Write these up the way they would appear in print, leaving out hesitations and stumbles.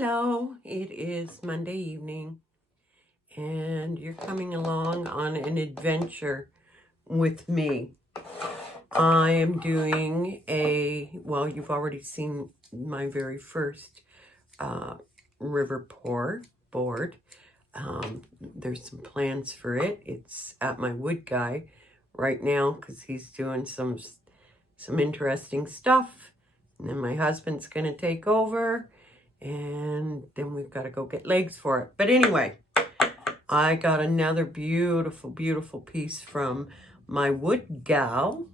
Hello, it is Monday evening and you're coming along on an adventure with me. I am doing well, you've already seen my very first river pour board. There's some plans for it. It's at my wood guy right now because he's doing some interesting stuff. And then my husband's going to take over. And then we've got to go get legs for it. But anyway, I got another beautiful, beautiful piece from my wood gal.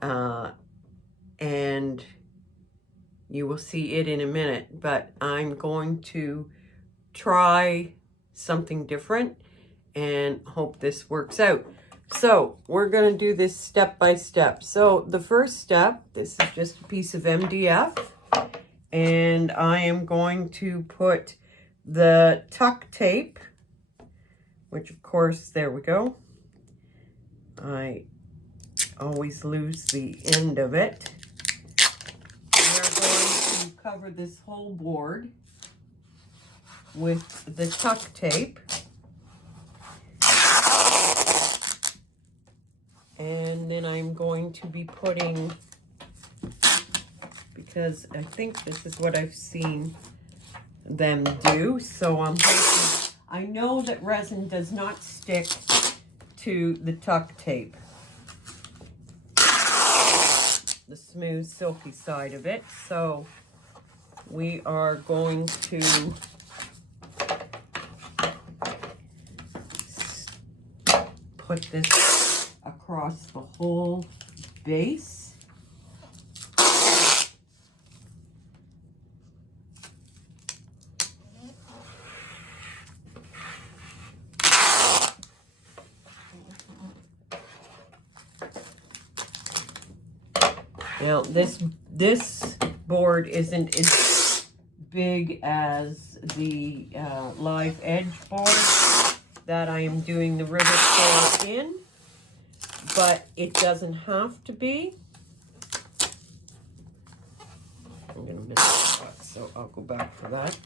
And you will see it in a minute. But I'm going to try something different and hope this works out. So we're going to do this step by step. So the first step, this is just a piece of MDF. And I am going to put the tuck tape, which of course, there we go. I always lose the end of it. We're going to cover this whole board with the tuck tape. And then I'm going to be putting, because I think this is what I've seen them do. So I'm hoping, I know that resin does not stick to the tuck tape, the smooth, silky side of it. So we are going to put this across the whole base. Now, this board isn't as big as the live edge board that I am doing the river pour in, but it doesn't have to be. I'm going to miss the spot, so I'll go back for that.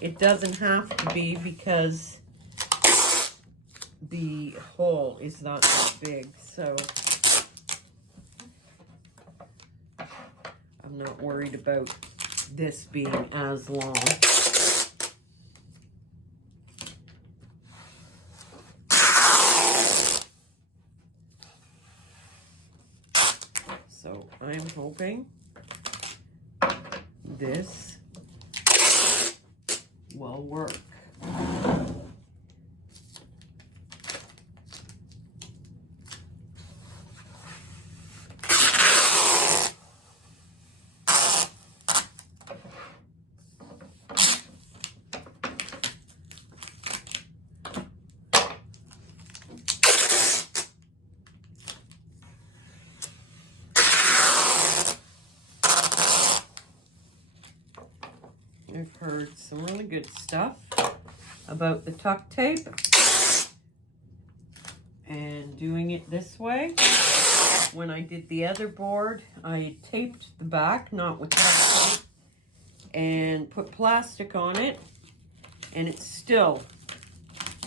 It doesn't have to be because the hole is not that big, so I'm not worried about this being as long. So I'm hoping this will work. I've heard some really good stuff about the tuck tape and doing it this way. When I did the other board, I taped the back, not with tuck tape, and put plastic on it, and it still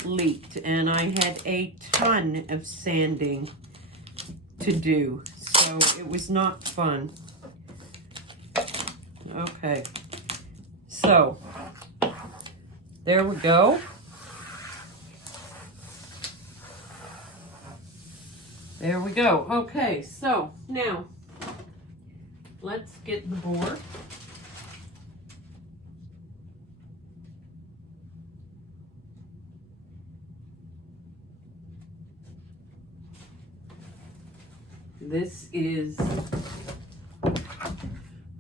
leaked. And I had a ton of sanding to do, so it was not fun. Okay. So, there we go. There we go. Okay, so now let's get the board. This is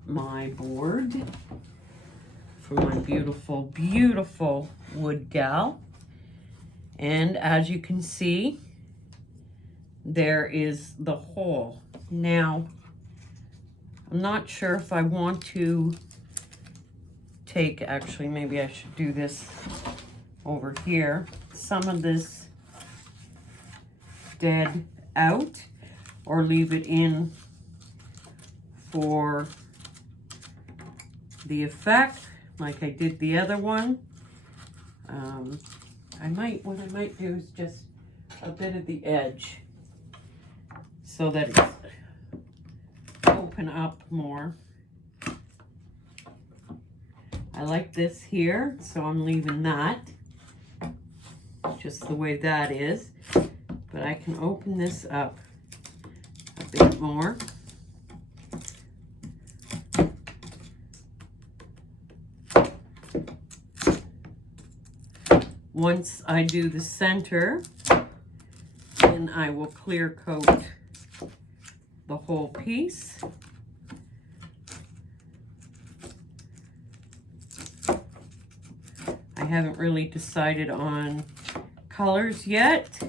my board for my beautiful, beautiful wood gal. And as you can see, there is the hole. Now, I'm not sure if I want to take, actually, maybe I should do this over here, some of this dead out, or leave it in for the effect. like I did the other one. What I might do is just a bit of the edge so that it's open up more. I like this here, so I'm leaving that just the way that is, but I can open this up a bit more. Once I do the center, then I will clear coat the whole piece. I haven't really decided on colors yet.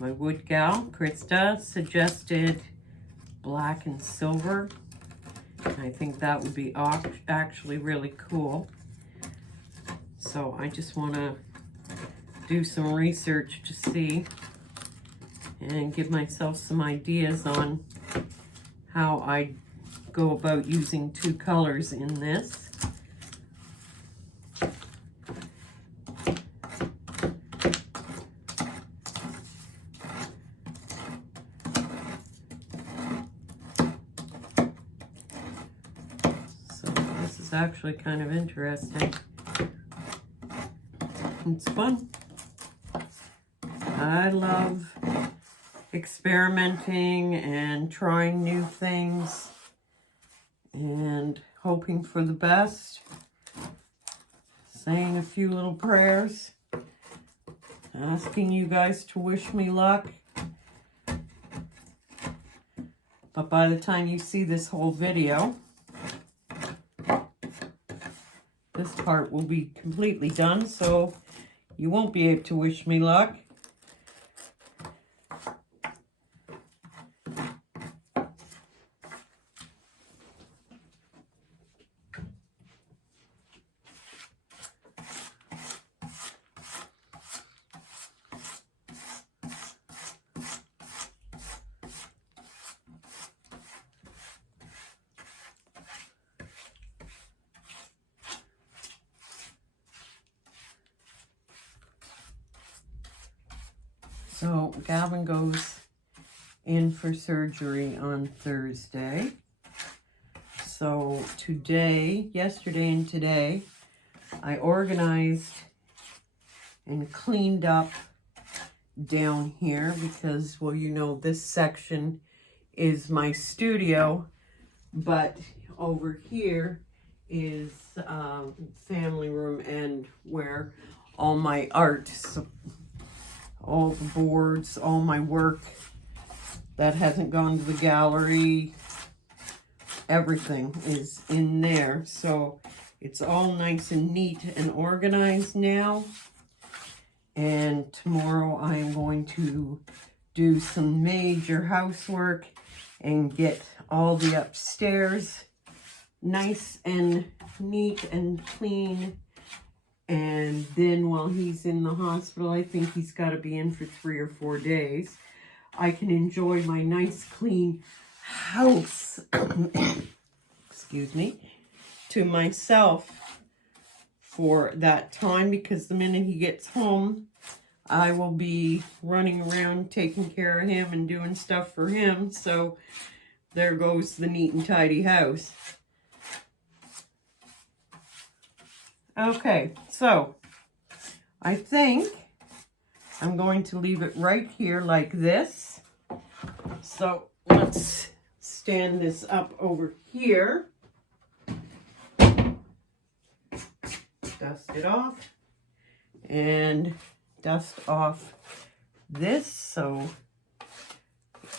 My wood gal, Krista, suggested black and silver. I think that would be actually really cool. So I just want to do some research to see and give myself some ideas on how I go about using two colors in this. So this is actually kind of interesting. It's fun. I love experimenting and trying new things and hoping for the best, saying a few little prayers, asking you guys to wish me luck. But by the time you see this whole video, this part will be completely done, so you won't be able to wish me luck. So Gavin goes in for surgery on Thursday. So yesterday and today, I organized and cleaned up down here because, well, you know, this section is my studio, but over here is family room and where all my art, so all the boards, all my work that hasn't gone to the gallery, everything is in there. So it's all nice and neat and organized now. And tomorrow I am going to do some major housework and get all the upstairs nice and neat and clean. And then while he's in the hospital, I think he's got to be in for 3 or 4 days, I can enjoy my nice clean house, excuse me, to myself for that time, because the minute he gets home, I will be running around taking care of him and doing stuff for him. So there goes the neat and tidy house. Okay, so I think I'm going to leave it right here like this. So let's stand this up over here. Dust it off and dust off this so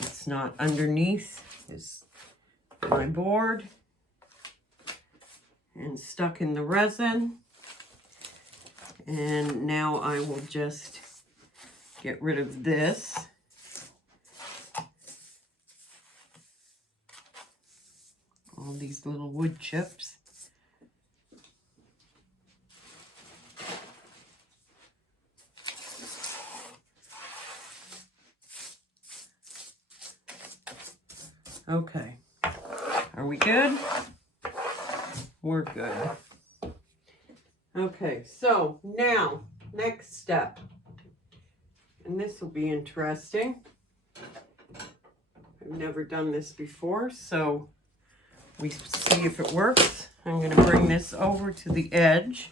it's not underneath my board and stuck in the resin. And now I will just get rid of this. All these little wood chips. Okay, are we good? we're good. Okay, so now, next step. And this will be interesting. I've never done this before, so we see if it works. I'm going to bring this over to the edge.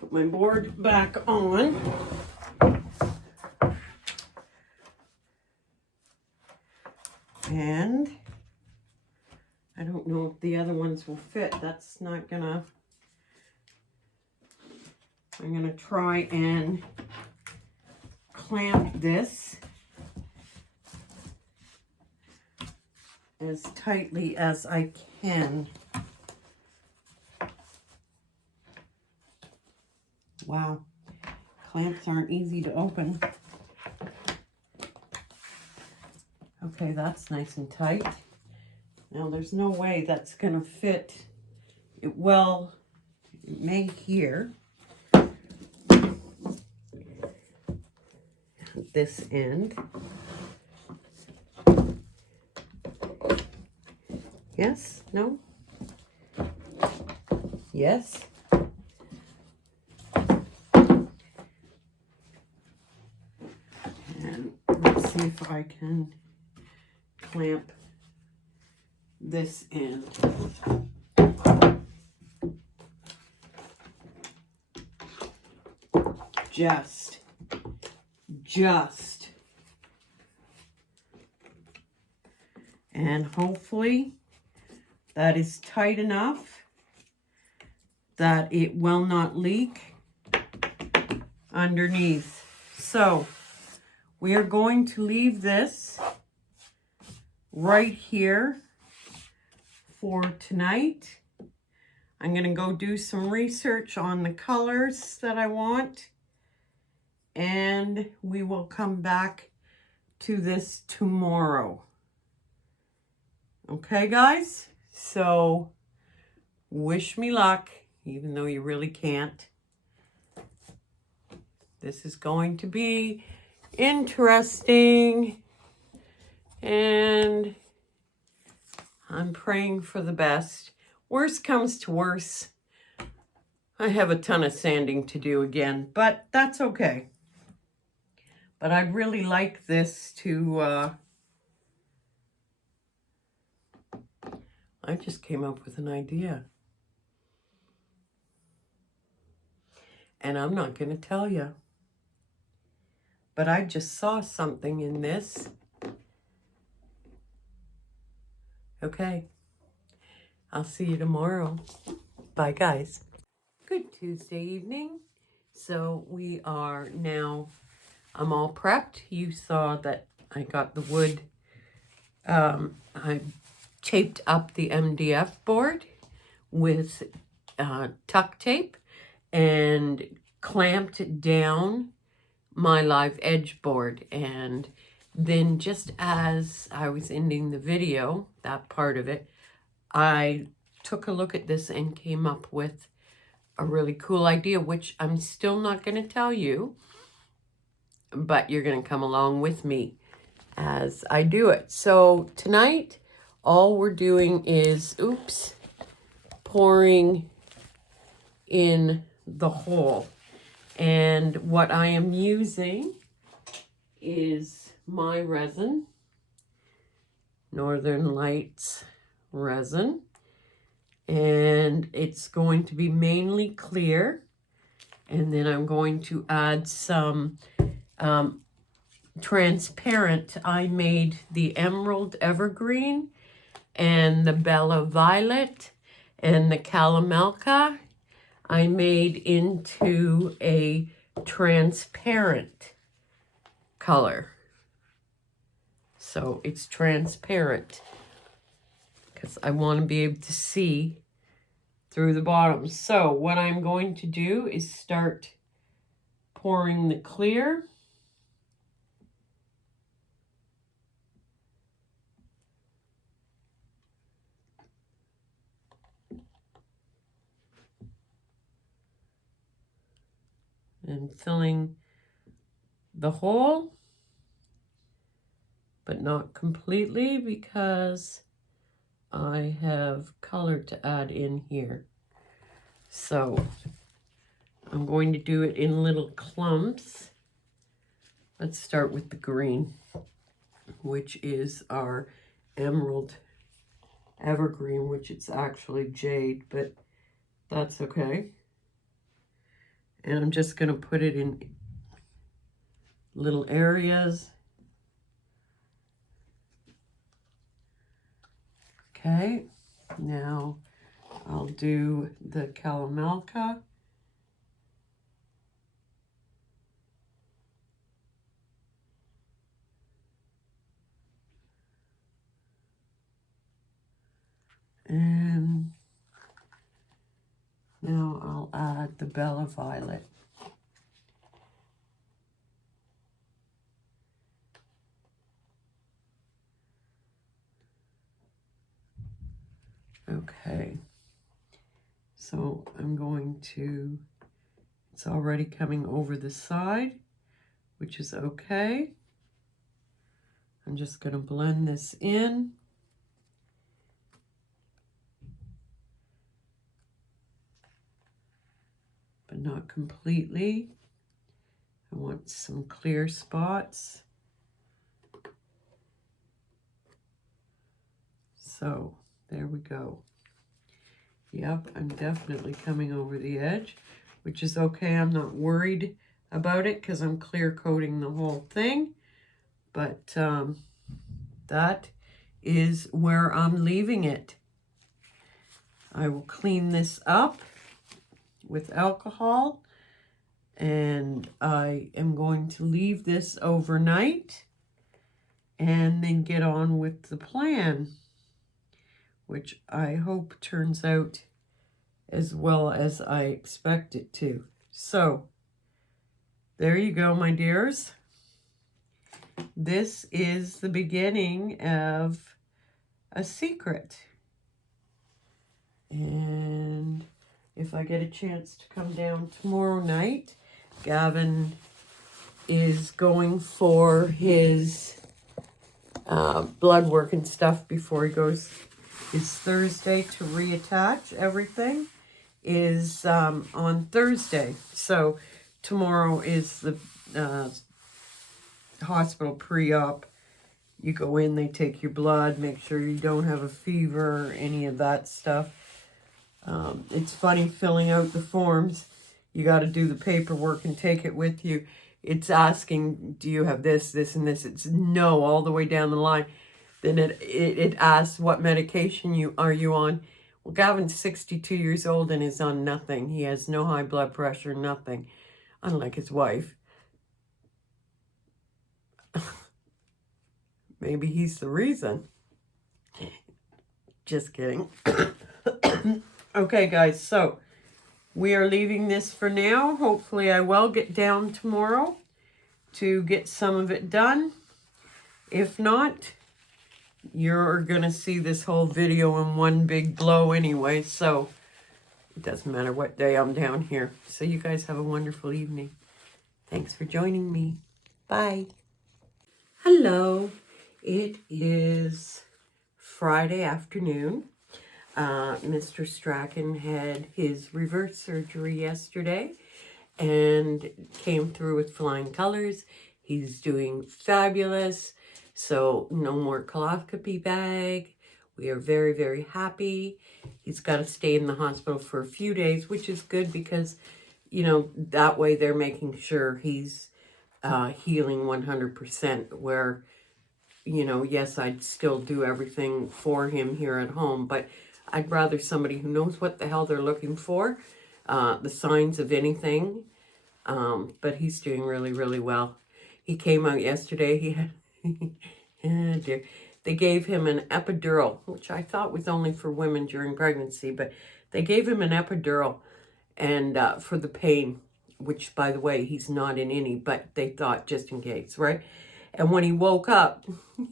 Put my board back on. And I don't know if the other ones will fit. That's not gonna... I'm gonna try and clamp this as tightly as I can. Wow, clamps aren't easy to open. Okay, that's nice and tight. Now there's no way that's gonna fit it well. It may here. This end. Yes? No? Yes? And let's see if I can clamp this end. Just. And hopefully that is tight enough that it will not leak underneath. So we are going to leave this right here for tonight. I'm going to go do some research on the colors that I want, and we will come back to this tomorrow. Okay, guys? So wish me luck, even though you really can't. This is going to be interesting, and I'm praying for the best. Worst comes to worst, I have a ton of sanding to do again, but that's okay. But I'd really like this to, I just came up with an idea. And I'm not going to tell you. But I just saw something in this. Okay. I'll see you tomorrow. Bye, guys. Good Tuesday evening. So we are now, I'm all prepped. You saw that I got the wood. I taped up the MDF board with tuck tape and clamped down my live edge board. And then just as I was ending the video, that part of it, I took a look at this and came up with a really cool idea, which I'm still not going to tell you, but you're going to come along with me as I do it. So tonight, all we're doing is, pouring in the hole. And what I am using is my resin, Northern Lights resin. And it's going to be mainly clear. And then I'm going to add some transparent. I made the Emerald Evergreen and the Bella Violet and the Calamelca. I made into a transparent color. So it's transparent because I want to be able to see through the bottom. So what I'm going to do is start pouring the clear. And filling the hole. but not completely because I have color to add in here. So I'm going to do it in little clumps. Let's start with the green, which is our emerald evergreen, which it's actually jade, but that's okay. And I'm just going to put it in little areas. Okay, now I'll do the calamelca. And now I'll add the Bella Violet. Okay, so I'm going to, it's already coming over the side, which is okay. I'm just going to blend this in. But not completely. I want some clear spots. So there we go. Yep, I'm definitely coming over the edge, which is okay. I'm not worried about it because I'm clear coating the whole thing. But that is where I'm leaving it. I will clean this up with alcohol, and I am going to leave this overnight and then get on with the plan, which I hope turns out as well as I expect it to. So there you go, my dears. This is the beginning of a secret. And if I get a chance to come down tomorrow night, Gavin is going for his blood work and stuff before he goes. His Thursday to reattach everything is on Thursday. So tomorrow is the hospital pre-op. You go in, they take your blood, make sure you don't have a fever or any of that stuff. It's funny filling out the forms. You got to do the paperwork and take it with you. It's asking, do you have this, this, and this? It's no all the way down the line. Then it asks, what medication are you on? Well, Gavin's 62 years old and is on nothing. He has no high blood pressure, nothing. Unlike his wife. Maybe he's the reason. Just kidding. Okay, guys, so we are leaving this for now. Hopefully I will get down tomorrow to get some of it done. If not, you're going to see this whole video in one big blow anyway, so it doesn't matter what day I'm down here. So you guys have a wonderful evening. Thanks for joining me. Bye. Hello. It is Friday afternoon. Mr. Strachan had his reverse surgery yesterday and came through with flying colors. He's doing fabulous. So no more coloscopy bag. We are very, very happy. He's got to stay in the hospital for a few days, which is good because, you know, that way they're making sure he's healing 100%, where, you know, yes, I'd still do everything for him here at home, but I'd rather somebody who knows what the hell they're looking for, the signs of anything. But he's doing really, really well. He came out yesterday. He had, oh dear. They gave him an epidural, which I thought was only for women during pregnancy, but they gave him an epidural and for the pain, which, by the way, he's not in any, but they thought just in case, right? And when he woke up,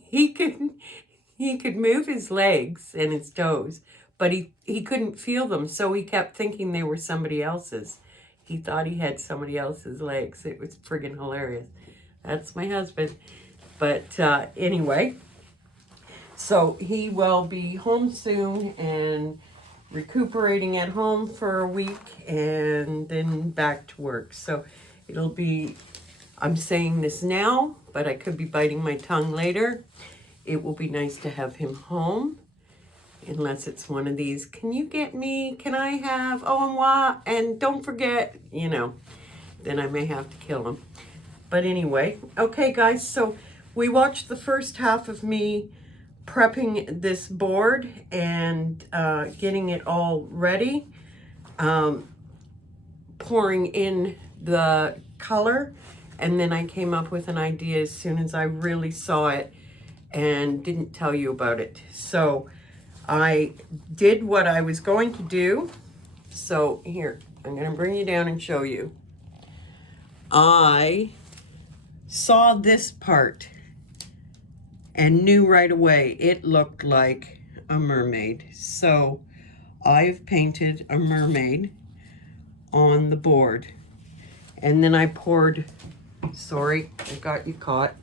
he could move his legs and his toes, but he couldn't feel them, so he kept thinking they were somebody else's. He thought he had somebody else's legs. It was friggin' hilarious. That's my husband. But anyway, so he will be home soon and recuperating at home for a week and then back to work. So it'll be, I'm saying this now, but I could be biting my tongue later. It will be nice to have him home, unless it's one of these, can you get me, can I have, oh, and what, and don't forget, you know, then I may have to kill him. But anyway, okay guys, so we watched the first half of me prepping this board and getting it all ready, pouring in the color, and then I came up with an idea as soon as I really saw it and didn't tell you about it. So I did what I was going to do. So here, I'm going to bring you down and show you. I saw this part and knew right away it looked like a mermaid. So I've painted a mermaid on the board. And then I poured, sorry, I got you caught.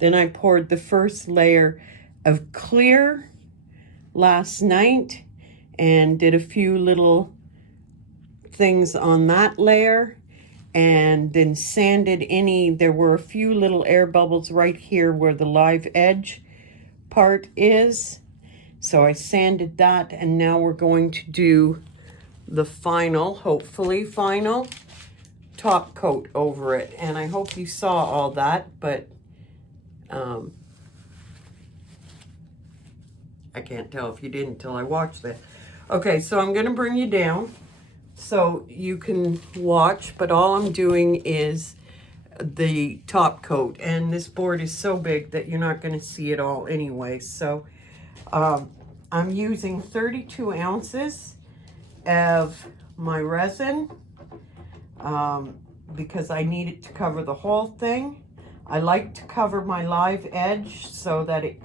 Then I poured the first layer of clear last night and did a few little things on that layer, and then sanded there were a few little air bubbles right here where the live edge part is. So I sanded that, and now we're going to do the final, hopefully final, top coat over it. And I hope you saw all that, but I can't tell if you didn't till I watched it. Okay, so I'm going to bring you down so you can watch, but all I'm doing is the top coat, and this board is so big that you're not going to see it all anyway. So I'm using 32 ounces of my resin because I need it to cover the whole thing. I like to cover my live edge so that it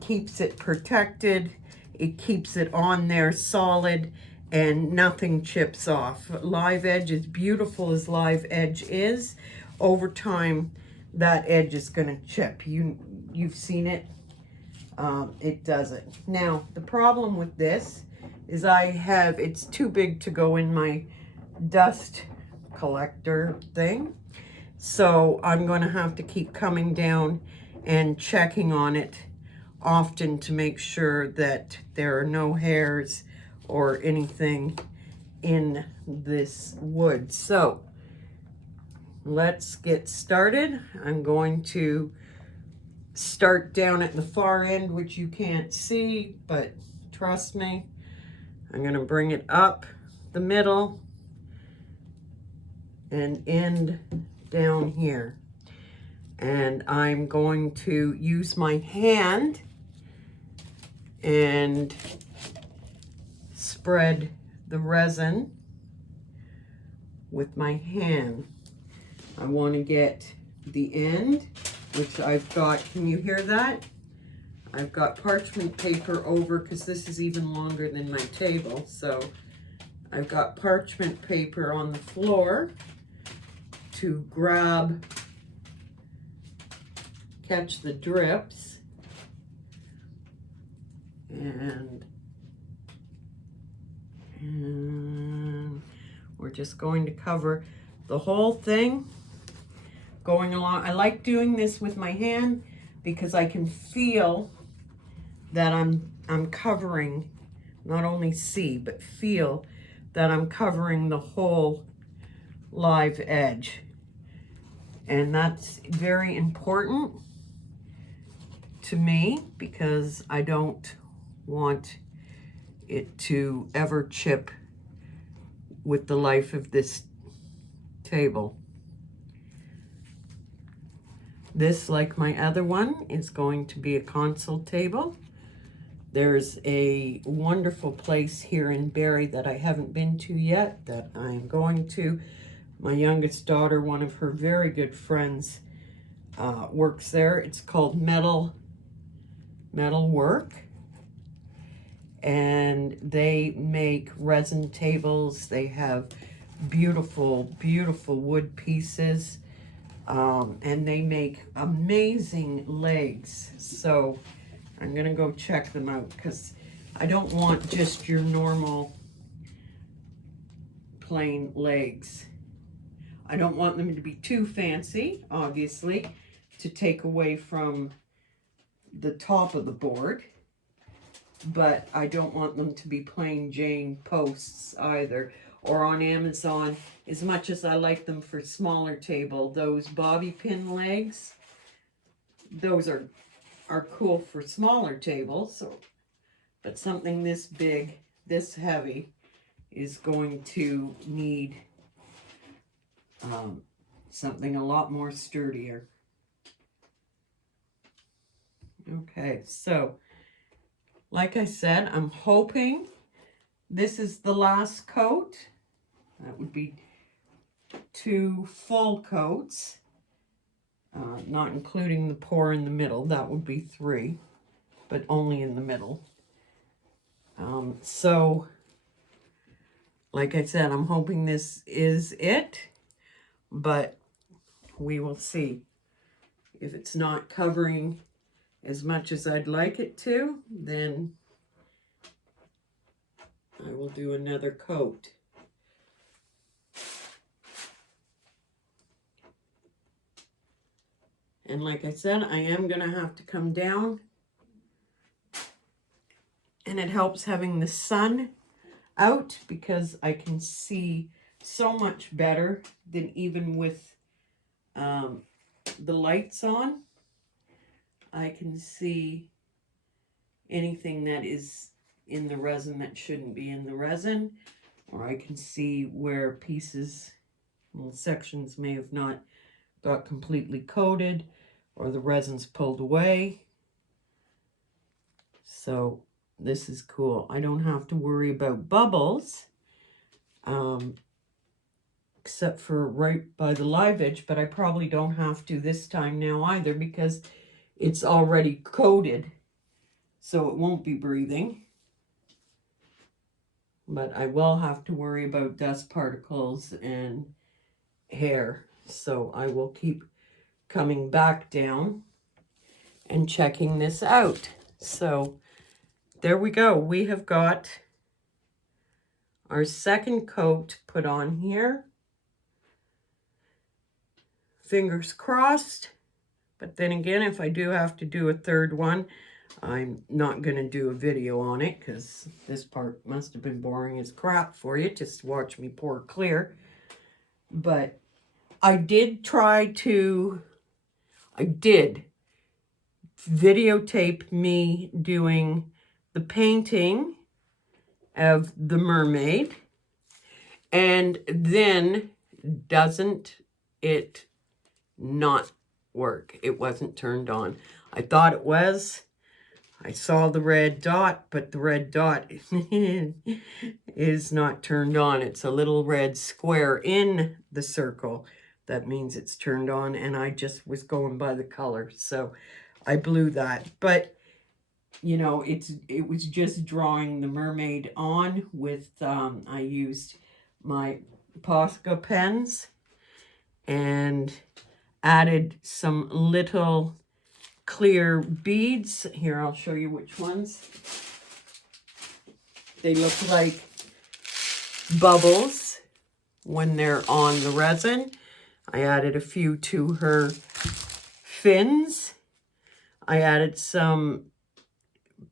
keeps it protected, it keeps it on there solid, and nothing chips off. Live edge, as beautiful as live edge is, over time that edge is going to chip. You've seen it. It doesn't. Now the problem with this is it's too big to go in my dust collector thing, so I'm going to have to keep coming down and checking on it often to make sure that there are no hairs or anything in this wood. So let's get started. I'm going to start down at the far end, which you can't see, but trust me, I'm going to bring it up the middle and end down here. And I'm going to use my hand and spread the resin with my hand. I want to get the end, which I've got, can you hear that? I've got parchment paper over, because this is even longer than my table. So I've got parchment paper on the floor to catch the drips. And we're just going to cover the whole thing going along. I like doing this with my hand because I can feel that I'm covering, not only see, but feel that I'm covering the whole live edge. And that's very important to me because I don't want it to ever chip with the life of this table. This, like my other one, is going to be a console table. There's a wonderful place here in Barrie that I haven't been to yet that I'm going to. My youngest daughter, one of her very good friends, works there. It's called Metal Work. And they make resin tables. They have beautiful, beautiful wood pieces. and they make amazing legs. So I'm gonna go check them out because I don't want just your normal plain legs. I don't want them to be too fancy, obviously, to take away from the top of the board, but I don't want them to be plain Jane posts either. Or on Amazon, as much as I like them for smaller table, those bobby pin legs, those are cool for smaller tables. So, but something this big, this heavy, is going to need something a lot more sturdier. Okay, so like I said, I'm hoping this is the last coat. That would be 2 full coats, not including the pour in the middle. That would be 3, but only in the middle. So, like I said, I'm hoping this is it, but we will see. If it's not covering as much as I'd like it to, then I will do another coat. And like I said, I am going to have to come down. And it helps having the sun out because I can see so much better than even with the lights on. I can see anything that is in the resin that shouldn't be in the resin, or I can see where pieces, well, sections may have not got completely coated, or the resin's pulled away. So this is cool. I don't have to worry about bubbles, except for right by the live edge, but I probably don't have to this time now either because it's already coated, so it won't be breathing. But I will have to worry about dust particles and hair, so I will keep coming back down and checking this out. So there we go. We have got our second coat put on here. Fingers crossed. But then again, if I do have to do a third one, I'm not going to do a video on it because this part must have been boring as crap for you just to watch me pour clear. But I did videotape me doing the painting of the mermaid, and then doesn't it not work? It wasn't turned on. I thought it was. I saw the red dot, but the red dot is not turned on. It's a little red square in the circle. That means it's turned on, and I just was going by the color, so I blew that. But you know, it was just drawing the mermaid on with I used my Posca pens and added some little clear beads. Here, I'll show you which ones. They look like bubbles when they're on the resin. I added a few to her fins. I added some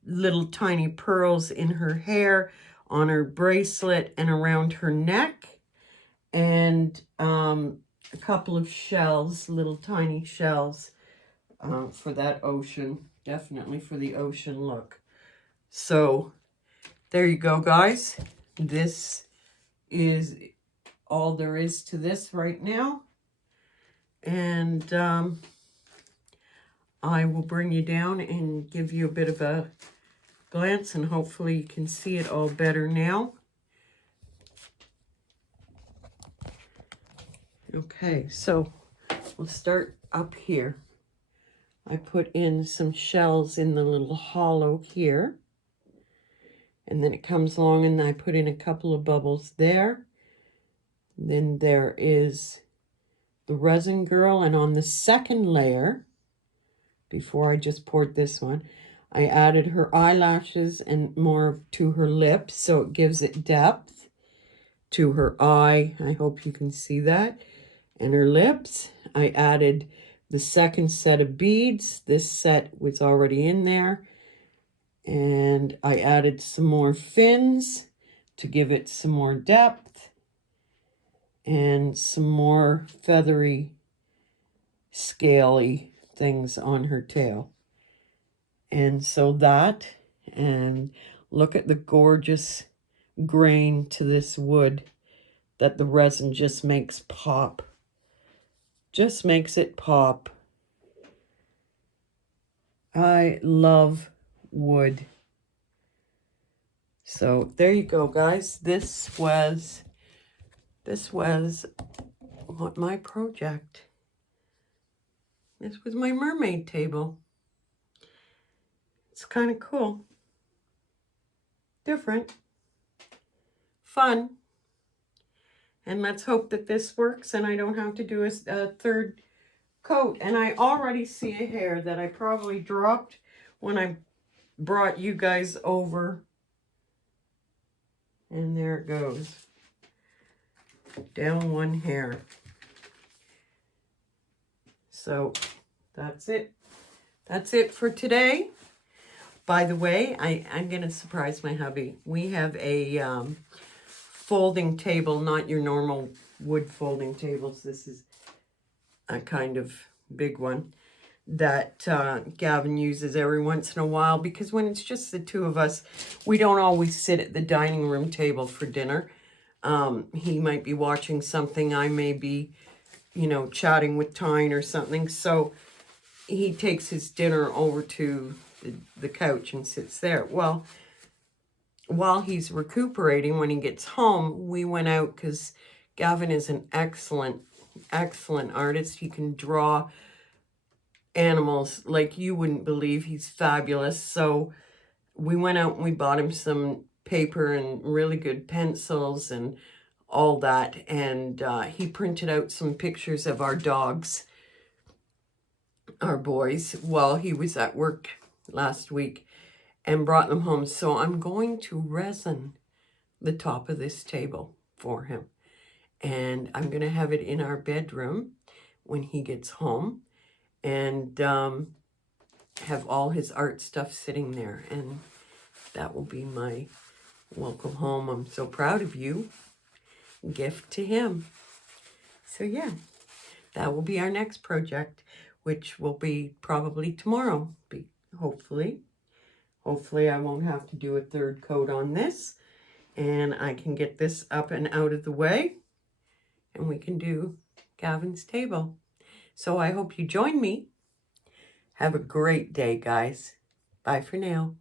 little tiny pearls in her hair, on her bracelet, and around her neck. And a couple of shells, little tiny shells, for that ocean, definitely for the ocean look. So there you go, guys. This is all there is to this right now. And I will bring you down and give you a bit of a glance, and hopefully you can see it all better now. Okay, so we'll start up here. I put in some shells in the little hollow here. And then it comes along and I put in a couple of bubbles there. Then there is the Resin Girl, and on the second layer, before I just poured this one, I added her eyelashes and more to her lips, so it gives it depth to her eye. I hope you can see that. And her lips. I added the second set of beads. This set was already in there. And I added some more fins to give it some more depth. And some more feathery, scaly things on her tail. And so that, and look at the gorgeous grain to this wood that the resin just makes pop. Just makes it pop. I love wood. So there you go, guys. This was what my project. This was my mermaid table. It's kind of cool. Different. Fun. And let's hope that this works and I don't have to do a third coat. And I already see a hair that I probably dropped when I brought you guys over. And there it goes. Down one hair. So that's it. That's it for today. By the way, I'm going to surprise my hubby. We have a folding table, not your normal wood folding tables. This is a kind of big one that Gavin uses every once in a while, because when it's just the two of us, we don't always sit at the dining room table for dinner. He might be watching something. I may be, you know, chatting with Tyne or something. So he takes his dinner over to the couch and sits there. Well, while he's recuperating, when he gets home, we went out because Gavin is an excellent artist. He can draw animals like you wouldn't believe. He's fabulous. So we went out and we bought him some paper and really good pencils and all that. And he printed out some pictures of our dogs, our boys, while he was at work last week, and brought them home. So I'm going to resin the top of this table for him. And I'm going to have it in our bedroom when he gets home, and have all his art stuff sitting there. And that will be my welcome home. I'm so proud of you. Gift to him. So yeah, that will be our next project, which will be probably tomorrow. Hopefully I won't have to do a third coat on this, and I can get this up and out of the way, and we can do Gavin's table. So I hope you join me. Have a great day, guys. Bye for now.